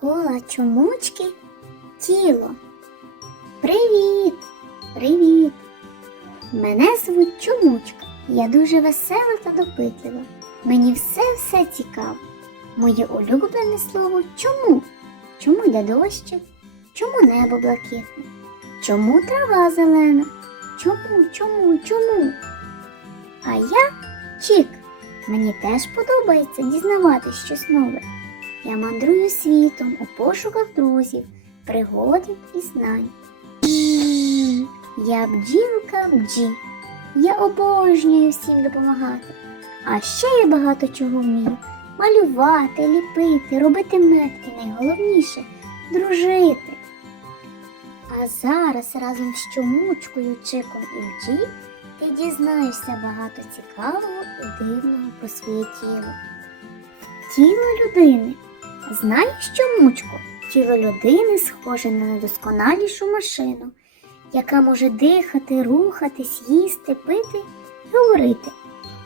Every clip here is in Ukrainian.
Кола чомучки тіло. Привіт! Привіт! Мене звуть Чомучка. Я дуже весела та допитлива. Мені все-все цікаво. Моє улюблене слово чому? Чому йде дощик? Чому небо блакитне? Чому трава зелена? Чому, чому, чому? А я Чік. Мені теж подобається дізнаватись щось нове. Я мандрую світом у пошуках друзів, пригоди і знань. Я бджілка бджі. Я обожнюю всім допомагати. А ще я багато чого вмію. Малювати, ліпити, робити метки, найголовніше дружити. А зараз разом з чомучкою, чиком і бджі ти дізнаєшся багато цікавого і дивного про своє тіло. Тіло людини. Знаєш, чомучко? Тіло людини схоже на недосконалішу машину, яка може дихати, рухатись, їсти, пити і говорити.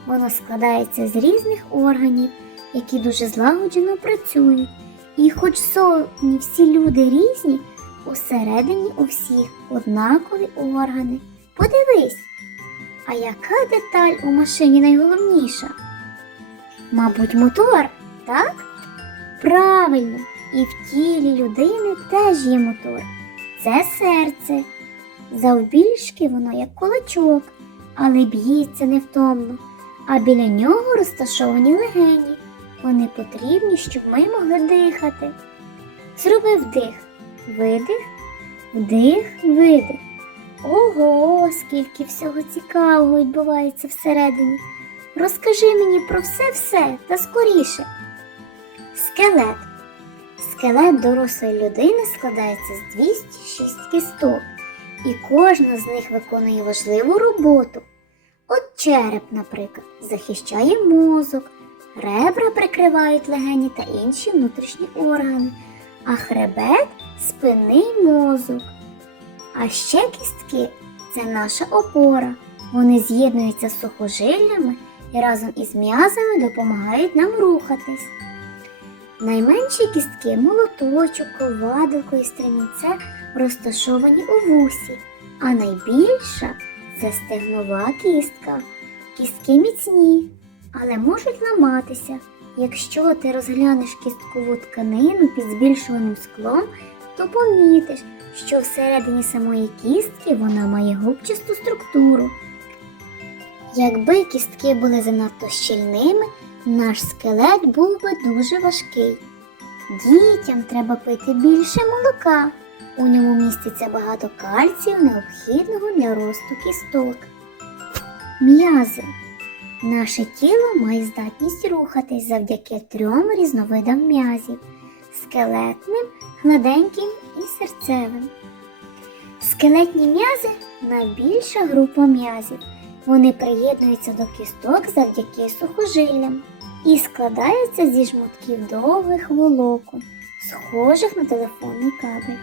Воно складається з різних органів, які дуже злагоджено працюють. І хоч зовні всі люди різні, усередині у всіх однакові органи. Подивись, а яка деталь у машині найголовніша? Мабуть, мотор, так? Правильно, і в тілі людини теж є мотор. Це серце. Завбільшки воно як кулачок, але б'ється невтомно. А біля нього розташовані легені. Вони потрібні, щоб ми могли дихати. Зроби вдих, видих, вдих, видих. Ого, скільки всього цікавого відбувається всередині. Розкажи мені про все-все та скоріше. Скелет. Скелет дорослої людини складається з 206 кісток, і кожна з них виконує важливу роботу. От череп, наприклад, захищає мозок, ребра прикривають легені та інші внутрішні органи, а хребет спинний мозок. А ще кістки це наша опора. Вони з'єднуються з сухожиллями і разом із м'язами допомагають нам рухатись. Найменші кістки молоточок, ковадилко і стремінце розташовані у вусі, а найбільша це стегнова кістка. Кістки міцні, але можуть ламатися. Якщо ти розглянеш кісткову тканину під збільшуваним склом, то помітиш, що всередині самої кістки вона має губчасту структуру. Якби кістки були занадто щільними, наш скелет був би дуже важкий. Дітям треба пити більше молока. У ньому міститься багато кальцію, необхідного для росту кісток. М'язи. Наше тіло має здатність рухатись завдяки трьом різновидам м'язів скелетним, гладеньким і серцевим. Скелетні м'язи найбільша група м'язів. Вони приєднуються до кісток завдяки сухожиллям і складаються зі жмутків довгих волокон, схожих на телефонний кабель.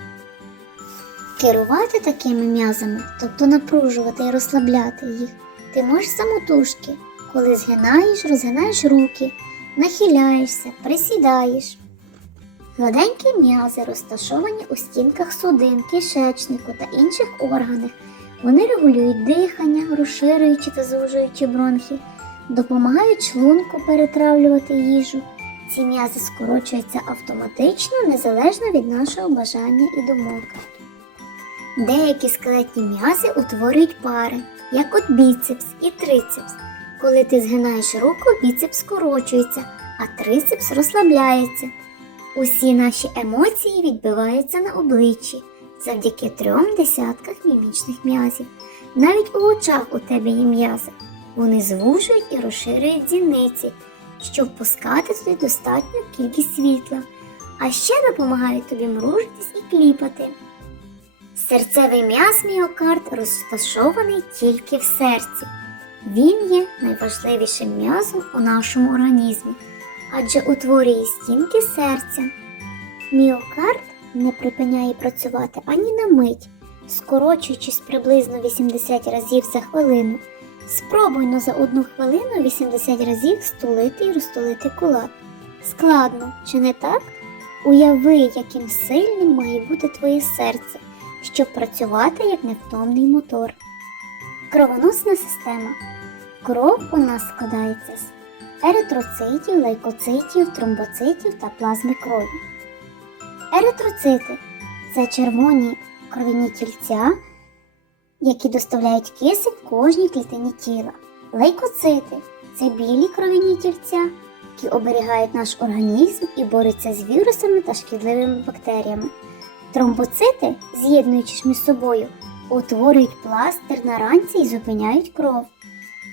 Керувати такими м'язами, тобто напружувати і розслабляти їх, ти можеш самотужки, коли згинаєш, розгинаєш руки, нахиляєшся, присідаєш. Гладенькі м'язи розташовані у стінках судин, кишечнику та інших органах. Вони регулюють дихання, розширюючи та звужуючи бронхи, допомагають шлунку перетравлювати їжу. Ці м'язи скорочуються автоматично, незалежно від нашого бажання і думок. Деякі скелетні м'язи утворюють пари, як от біцепс і трицепс. Коли ти згинаєш руку, біцепс скорочується, а трицепс розслабляється. Усі наші емоції відбиваються на обличчі завдяки трьом десятках мімічних м'язів. Навіть у очах у тебе є м'язи. Вони звужують і розширюють зіниці, щоб пускати туди достатню кількість світла, а ще допомагають тобі мружитись і кліпати. Серцевий м'яз міокард розташований тільки в серці. Він є найважливішим м'язом у нашому організмі, адже утворює стінки серця. Міокард не припиняє працювати ані на мить, скорочуючись приблизно 80 разів за хвилину. Спробуйно за одну хвилину 80 разів стулити і розтулити кулак. Складно, чи не так? Уяви, яким сильним має бути твоє серце, щоб працювати як невтомний мотор. Кровоносна система. Кров у нас складається з еритроцитів, лейкоцитів, тромбоцитів та плазми крові. Еритроцити це червоні кров'яні тільця, які доставляють кисень кожній клітині тіла. Лейкоцити це білі кров'яні тільця, які оберігають наш організм і борються з вірусами та шкідливими бактеріями. Тромбоцити, з'єднуючись між собою, утворюють пластир на ранці і зупиняють кров.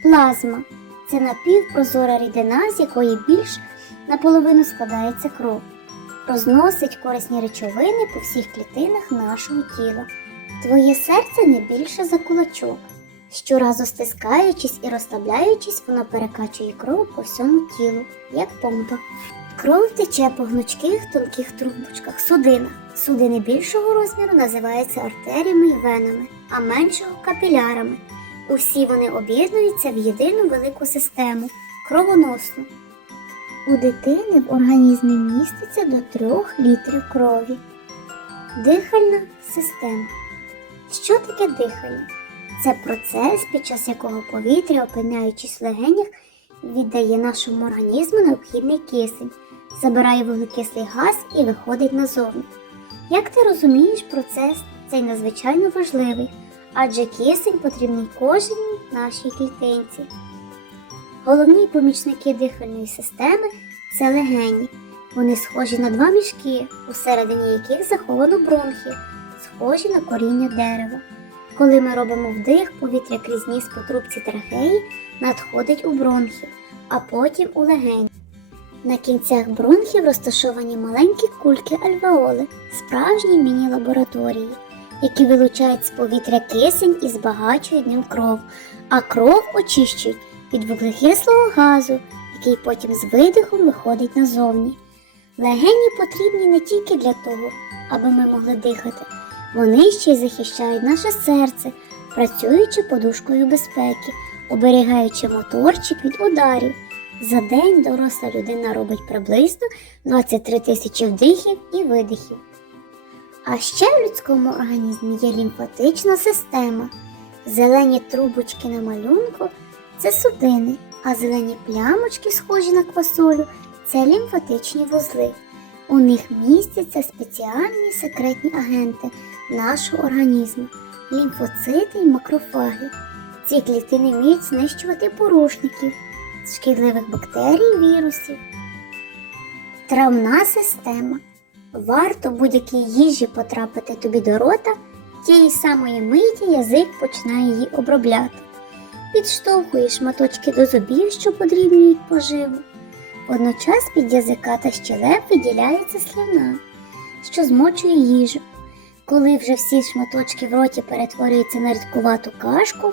Плазма це напівпрозора рідина, з якої більш наполовину складається кров. Розносить корисні речовини по всіх клітинах нашого тіла. Твоє серце не більше за кулачок. Щоразу стискаючись і розслабляючись, воно перекачує кров по всьому тілу, як помпа. Кров тече по гнучких тонких трубочках, судинах. Судини більшого розміру називаються артеріями і венами, а меншого капілярами. Усі вони об'єднуються в єдину велику систему кровоносну. У дитини в організмі міститься до 3 літрів крові. Дихальна система. Що таке дихання? Це процес, під час якого повітря, опиняючись в легенях, віддає нашому організму необхідний кисень, забирає вуглекислий газ і виходить назовні. Як ти розумієш, процес цей надзвичайно важливий, адже кисень потрібний кожній нашій клітинці. Головні помічники дихальної системи це легені. Вони схожі на два мішки, усередині яких заховано бронхи, схожі на коріння дерева. Коли ми робимо вдих, повітря крізь ніс по трубці трахеї надходить у бронхи, а потім у легені. На кінцях бронхів розташовані маленькі кульки альвеоли, справжні міні-лабораторії, які вилучають з повітря кисень і збагачують ним кров, а кров очищують від вуглекислого газу, який потім з видихом виходить назовні. Легені потрібні не тільки для того, аби ми могли дихати, вони ще й захищають наше серце, працюючи подушкою безпеки, оберігаючи моторчик від ударів. За день доросла людина робить приблизно 23 тисячі вдихів і видихів. А ще в людському організмі є лімфатична система. Зелені трубочки на малюнку це судини, а зелені плямочки, схожі на квасолю, це лімфатичні вузли. У них містяться спеціальні секретні агенти нашого організму лімфоцити і макрофаги. Ці клітини вміють знищувати порушників, шкідливих бактерій, вірусів. Травна система. Варто будь-якій їжі потрапити тобі до рота, тієї самої миті язик починає її обробляти. Підштовхує шматочки до зубів, що подрібнюють поживу. Водночас під язика та щелеп виділяється слюна, що змочує їжу. Коли вже всі шматочки в роті перетворюються на рідкувату кашку,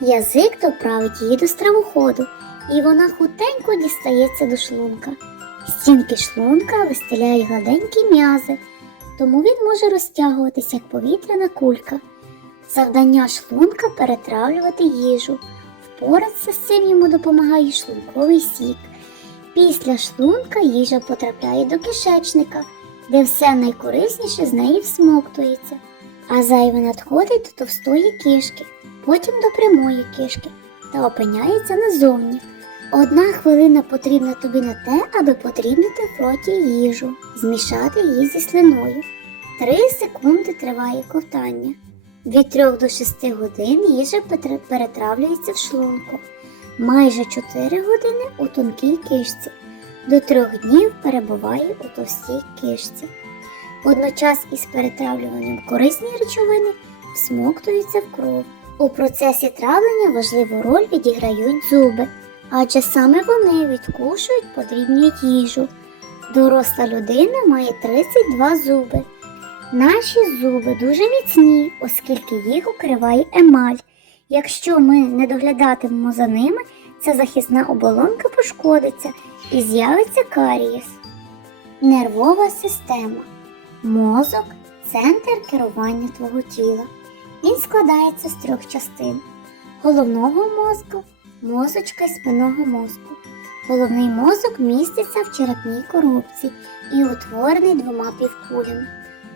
язик доправить її до стравоходу, і вона хутенько дістається до шлунка. Стінки шлунка вистеляють гладенькі м'язи, тому він може розтягуватися як повітряна кулька. Завдання шлунка перетравлювати їжу. Впоратися з цим йому допомагає шлунковий сік. Після шлунка їжа потрапляє до кишечника, де все найкорисніше з неї всмоктується, а зайве надходить до товстої кишки, потім до прямої кишки та опиняється назовні. Одна хвилина потрібна тобі на те, аби подрібнити в роті їжу, змішати її зі слиною. Три секунди триває ковтання. Від 3 до 6 годин їжа перетравлюється в шлунку. Майже 4 години у тонкій кишці. До 3 днів перебуває у товстій кишці. Водночас із перетравлюванням корисні речовини всмоктуються в кров. У процесі травлення важливу роль відіграють зуби, адже саме вони відкушують подрібнюють їжу. Доросла людина має 32 зуби. Наші зуби дуже міцні, оскільки їх укриває емаль. Якщо ми не доглядатимемо за ними, ця захисна оболонка пошкодиться і з'явиться карієс. Нервова система. Мозок центр керування твого тіла. Він складається з трьох частин: головного мозку, мозочка і спинного мозку. Головний мозок міститься в черепній коробці і утворений двома півкулями.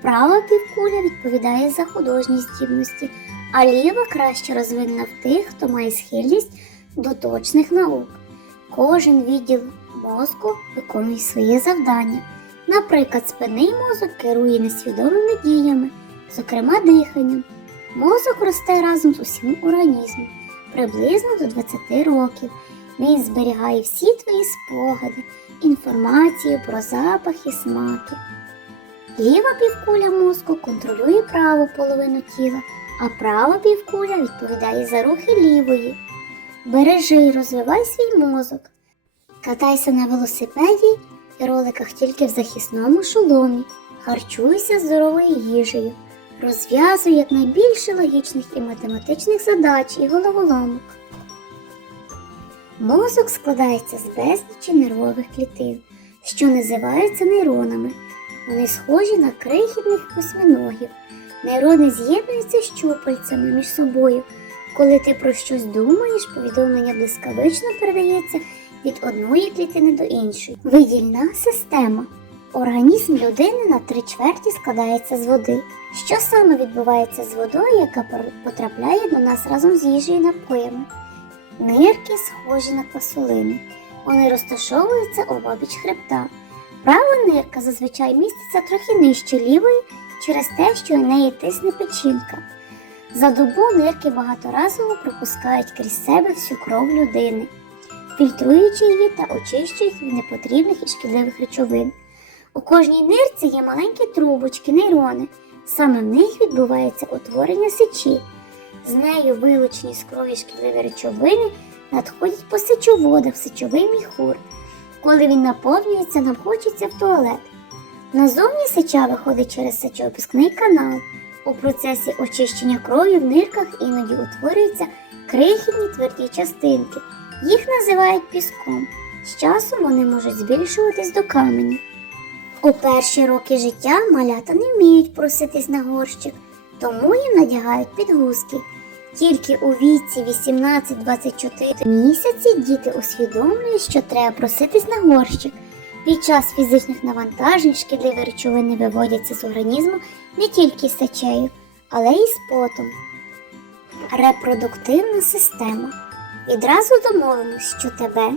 Права півкуля відповідає за художні здібності, а ліва краще розвинена в тих, хто має схильність до точних наук. Кожен відділ мозку виконує своє завдання. Наприклад, спинний мозок керує несвідомими діями, зокрема диханням. Мозок росте разом з усім організмом приблизно до 20 років. Він зберігає всі твої спогади, інформацію про запахи, смаки. Ліва півкуля мозку контролює праву половину тіла, а права півкуля відповідає за рухи лівої. Бережи і розвивай свій мозок. Катайся на велосипеді і роликах тільки в захисному шоломі. Харчуйся здоровою їжею. Розв'язуй якнайбільше логічних і математичних задач і головоломок. Мозок складається з безлічі нервових клітин, що називаються нейронами. Вони схожі на крихітних восьминогів. Нейрони з'єднуються щупальцями між собою. Коли ти про щось думаєш, повідомлення блискавично передається від одної клітини до іншої. Видільна система. Організм людини на три чверті складається з води. Що саме відбувається з водою, яка потрапляє до нас разом з їжею напоями? Нирки схожі на квасолини. Вони розташовуються обабіч хребта. Права нирка зазвичай міститься трохи нижче лівої через те, що у неї тисне печінка. За добу нирки багаторазово пропускають крізь себе всю кров людини, фільтруючи її та очищують від непотрібних і шкідливих речовин. У кожній нирці є маленькі трубочки, нейрони. Саме в них відбувається утворення сечі. З нею вилучені з крові шкідливі речовини надходять по сечоводах в сечовий міхур. Коли він наповнюється, нам хочеться в туалет. Назовні сеча виходить через сечовипускний канал. У процесі очищення крові в нирках іноді утворюються крихітні тверді частинки. Їх називають піском. З часом вони можуть збільшуватись до каменя. У перші роки життя малята не вміють проситись на горщик, тому їм надягають підгузки. Тільки у віці 18-24 місяці діти усвідомлюють, що треба проситись на горщик. Під час фізичних навантажень шкідливі речовини виводяться з організму не тільки сечею, але й з потом. Репродуктивна система. Відразу домовимось, що тебе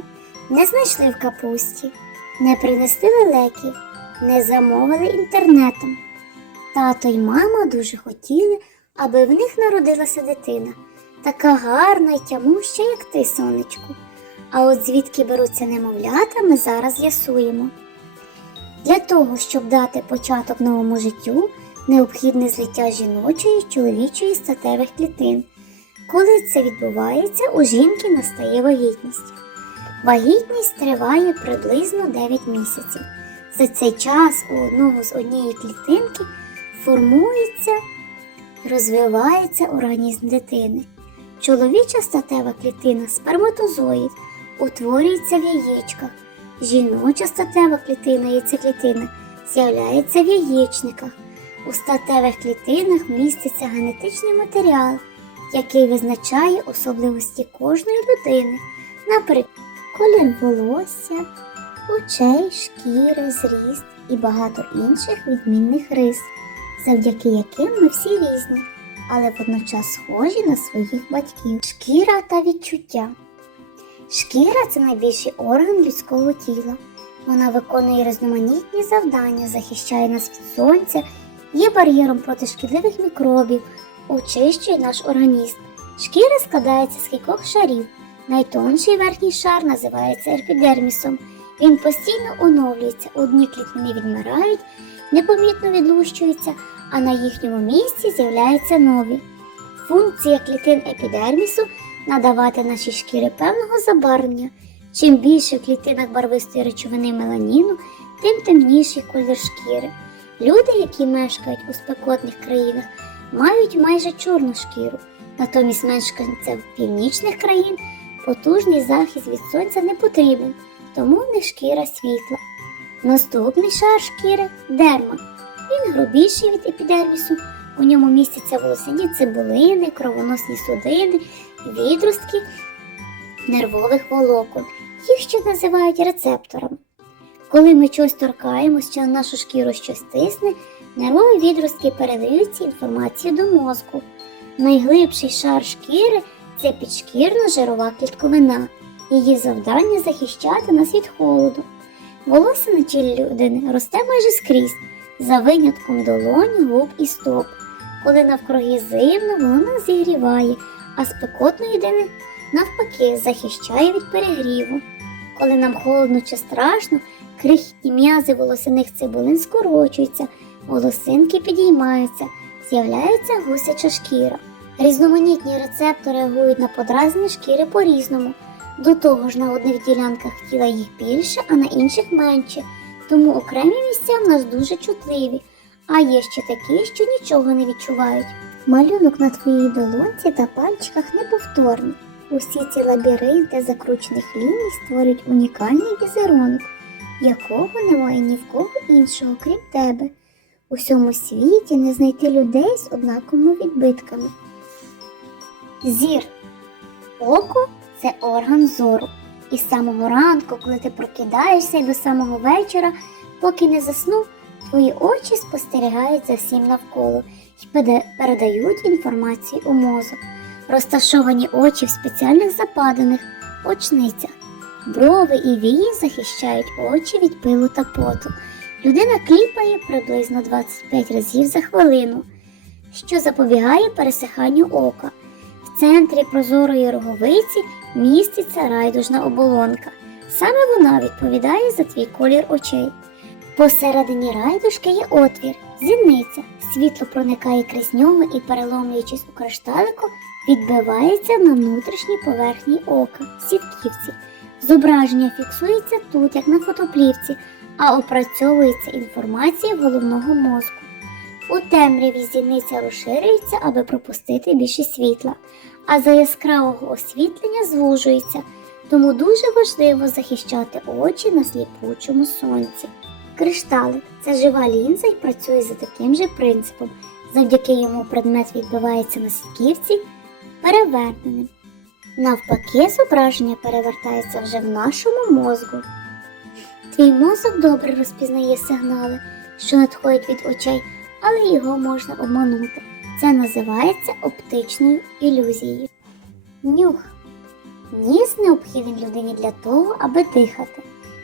не знайшли в капусті, не принесли лелеки, не замовили інтернетом. Тато й мама дуже хотіли, аби в них народилася дитина, така гарна й тямуща, як ти, сонечку. А от звідки беруться немовлята, ми зараз з'ясуємо. Для того, щоб дати початок новому життю, необхідне злиття жіночої чоловічої статевих клітин. Коли це відбувається, у жінки настає вагітність. Вагітність триває приблизно 9 місяців. За цей час у одного з однієї клітинки формується, розвивається організм дитини. Чоловіча статева клітина сперматозоїд утворюється в яєчках. Жіноча статева клітина яйцеклітина з'являється в яєчниках. У статевих клітинах міститься генетичний матеріал, який визначає особливості кожної людини, наприклад, колір волосся, очей, шкіри, зріст і багато інших відмінних рис, завдяки яким ми всі різні, але водночас схожі на своїх батьків. Шкіра та відчуття. Шкіра це найбільший орган людського тіла. Вона виконує різноманітні завдання, захищає нас від сонця, є бар'єром проти шкідливих мікробів, очищує наш організм. Шкіра складається з кількох шарів. Найтонший верхній шар називається епідермісом. Він постійно оновлюється, одні клітини відмирають, непомітно відлущуються, а на їхньому місці з'являються нові. Функція клітин епідермісу надавати нашій шкірі певного забарвлення. Чим більше в клітинах барвистої речовини меланіну, тим темніший колір шкіри. Люди, які мешкають у спекотних країнах, мають майже чорну шкіру, натомість мешканцям північних країн потужний захист від сонця не потрібен, тому в них шкіра світла. Наступний шар шкіри дерма. Він грубіший від епідермісу, у ньому містяться волосяні цибулини, кровоносні судини, відростки нервових волокон. Їх ще називають рецепторами. Коли ми чи на нашу шкіру щось тисне, нервові відростки передають інформацію до мозку. Найглибший шар шкіри це підшкірна жирова клітковина. Її завдання захищати нас від холоду. Волосся на тілі людини росте майже скрізь, за винятком долонь, губ і стоп. Коли навкруги зимно, воно зігріває, а спекотної людини навпаки захищає від перегріву. Коли нам холодно чи страшно, крихкі м'язи волосяних цибулин скорочуються, волосинки підіймаються, з'являється гусяча шкіра. Різноманітні рецептори реагують на подразнення шкіри по-різному. До того ж, на одних ділянках тіла їх більше, а на інших менше, тому окремі місця в нас дуже чутливі, а є ще такі, що нічого не відчувають. Малюнок на твоїй долонці та пальчиках неповторний. Усі ці лабіринти закручених ліній створюють унікальний візерунок, якого немає ні в кого іншого, крім тебе. У всьому світі не знайти людей з однаковими відбитками. Зір. Око це орган зору. І з самого ранку, коли ти прокидаєшся і до самого вечора, поки не заснув, твої очі спостерігають за всім навколо і передають інформацію у мозок. Розташовані очі в спеціальних западинах очницях. Брови і вії захищають очі від пилу та поту. Людина кліпає приблизно 25 разів за хвилину, що запобігає пересиханню ока. В центрі прозорої роговиці міститься райдужна оболонка. Саме вона відповідає за твій колір очей. Посередині райдужки є отвір, зіниця. Світло проникає крізь нього і, переломлюючись у кришталику, відбивається на внутрішній поверхні ока, сітківці. Зображення фіксується тут, як на фотоплівці, а опрацьовується інформація головного мозку. У темряві зіниця розширюється, аби пропустити більше світла, а за яскравого освітлення звужується, тому дуже важливо захищати очі на сліпучому сонці. Кришталик це жива лінза і працює за таким же принципом. Завдяки йому предмет відбивається на сітківці переверненим. Навпаки, зображення перевертається вже в нашому мозку. Твій мозок добре розпізнає сигнали, що надходять від очей, але його можна обманути. Це називається оптичною ілюзією. Нюх. Ніс необхідний людині для того, аби дихати.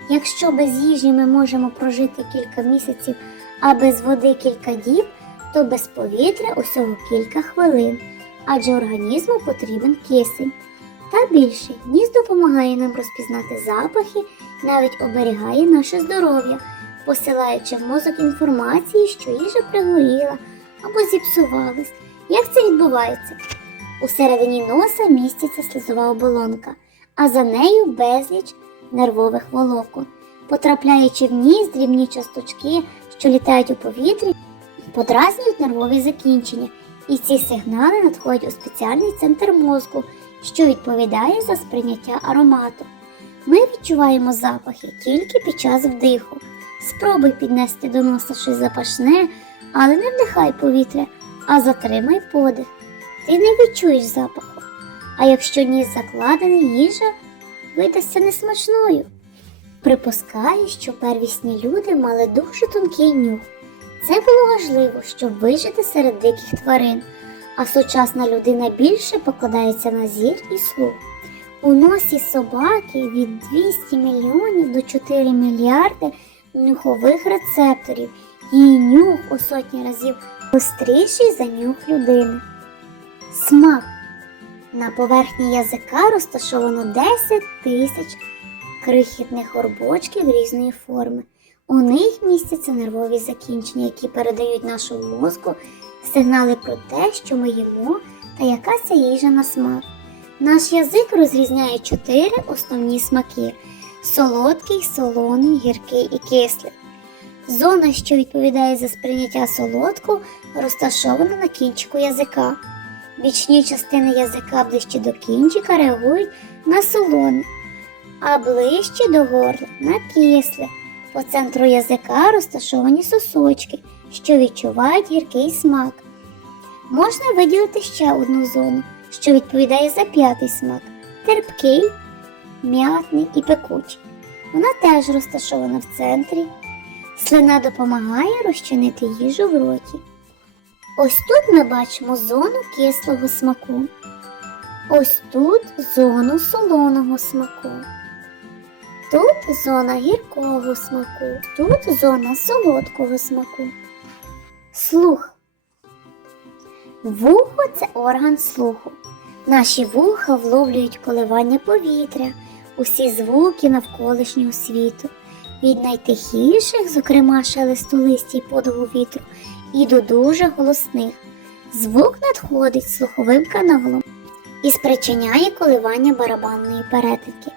Якщо без їжі ми можемо прожити кілька місяців, а без води кілька діб, то без повітря усього кілька хвилин, адже організму потрібен кисень. Та більше, ніс допомагає нам розпізнати запахи, навіть оберігає наше здоров'я, посилаючи в мозок інформації, що їжа пригоріла або зіпсувалась. Як це відбувається? Усередині носа міститься слизова оболонка, а за нею безліч нервових волокон. Потрапляючи в ніс, дрібні часточки, що літають у повітрі, подразнюють нервові закінчення, і ці сигнали надходять у спеціальний центр мозку, що відповідає за сприйняття аромату. Ми відчуваємо запахи тільки під час вдиху. Спробуй піднести до носа щось запашне, але не вдихай повітря, а затримай подих. Ти не відчуєш запаху. А якщо ніс закладений, їжа видасться несмачною. Припускаю, що первісні люди мали дуже тонкий нюх. Це було важливо, щоб вижити серед диких тварин, а сучасна людина більше покладається на зір і слух. У носі собаки від 200 мільйонів до 4 мільярди нюхових рецепторів. Її нюх у сотні разів гостріший за нюх людини. Смак. На поверхні язика розташовано 10 тисяч крихітних горбочків різної форми. У них містяться нервові закінчення, які передають нашому мозку сигнали про те, що ми їмо та яка ця їжа на смак. Наш язик розрізняє чотири основні смаки: солодкий, солоний, гіркий і кислий. Зона, що відповідає за сприйняття солодку, розташована на кінчику язика. Бічні частини язика ближче до кінчика реагують на солоне, а ближче до горла на кисле. По центру язика розташовані сосочки, що відчувають гіркий смак. Можна виділити ще одну зону, що відповідає за п'ятий смак терпкий. м'ятний і пекучий. Вона теж розташована в центрі. Слина допомагає розчинити їжу в роті. Ось тут ми бачимо зону кислого смаку. Ось тут зону солоного смаку. Тут зона гіркого смаку, тут зона солодкого смаку. Слух. Вухо це орган слуху. Наші вуха вловлюють коливання повітря, усі звуки навколишнього світу, від найтихіших, зокрема шелесту листя й подову вітру, і до дуже голосних. Звук надходить слуховим каналом і спричиняє коливання барабанної перетинки.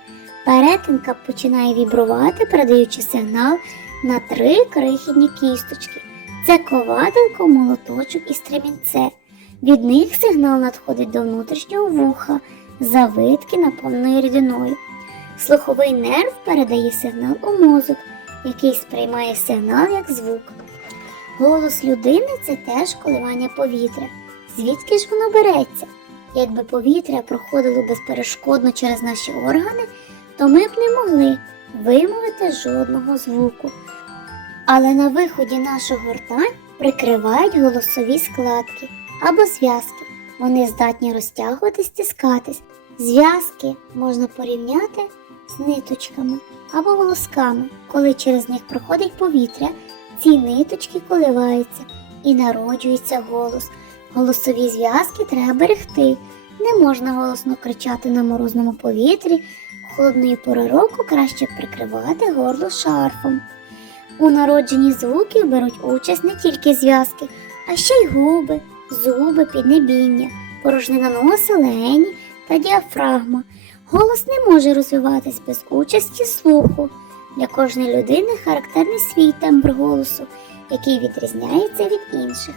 Перетинка починає вібрувати, передаючи сигнал на три крихітні кісточки. Це ковадилко, молоточок і стремінце. Від них сигнал надходить до внутрішнього вуха, завитки наповненої рідиною. Слуховий нерв передає сигнал у мозок, який сприймає сигнал як звук. Голос людини це теж коливання повітря. Звідки ж воно береться? Якби повітря проходило безперешкодно через наші органи, то ми б не могли вимовити жодного звуку. Але на виході нашого рта прикривають голосові складки або зв'язки. Вони здатні розтягуватись, стискатись. Зв'язки можна порівняти з ниточками або волосками. Коли через них проходить повітря, ці ниточки коливаються і народжується голос. Голосові зв'язки треба берегти. Не можна голосно кричати на морозному повітрі. Холодної пори року краще прикривати горло шарфом. У народженні звуків беруть участь не тільки зв'язки, а ще й губи, зуби, піднебіння, порожнина носа, легені та діафрагма. Голос не може розвиватись без участі слуху. Для кожної людини характерний свій тембр голосу, який відрізняється від інших.